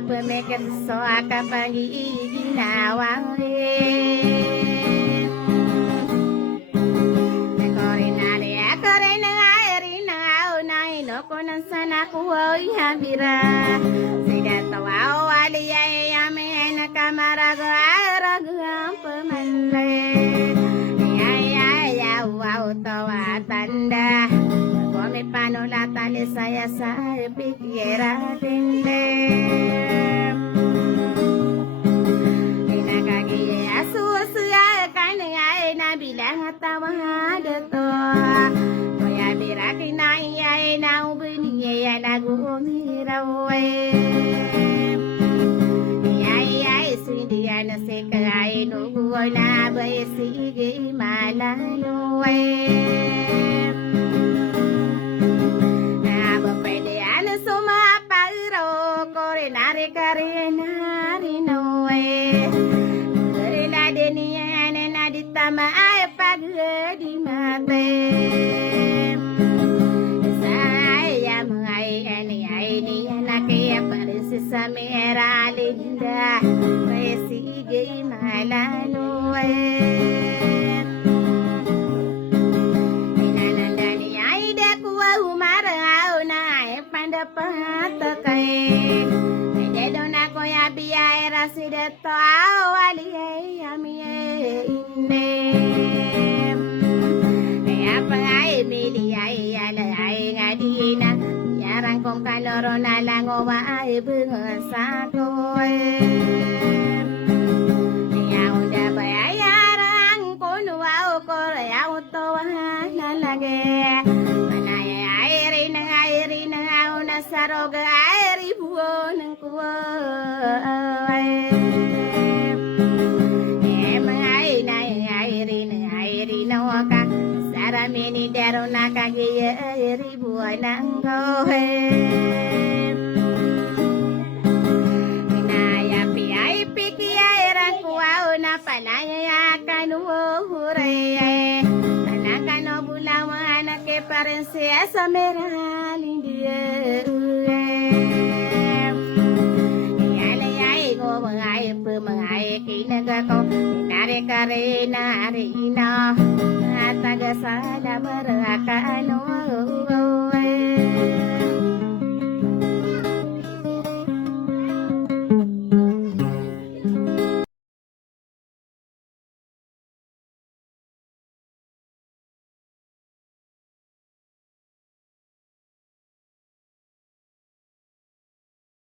pemikir soal pangginawang Konan sana kuwai habira Sida tawa wali ya mena kamara gara pemanle ya wow tawa tanda Kome panola tali saya pikira dende Ina kaki asu kane na bilang tawa dato Birakinaya na ubiniya na gumirawe Yay sindiya na sekay nuguwa na ba sige malaluwe Aba pwede ano sumaparo kore nare kare nare nowe Kore la deniya na ditama ay pag di mate Sa mera linda Sige malaluwe Inanandani ay dakuwa humaraw na pandapat kay Dedo na ko ya biya rasideto awali yami inde Kaya pa ay mili ay alay ngadina Yarang kong kaloro na lang o ay bunga sa koe Yaw da ba yarang kunuwa o kore yaw towa na lage Manaya ayri na aw na saroga ayri buo ng kuwa ayri na waka Saramini daro na kagiya ayri buo ng koe Panayakan uhure Anakan o bulawan ke parensia sa meralin dia Yalay ko mga kinagako Inare kare nare ina Ataga sa lamar akano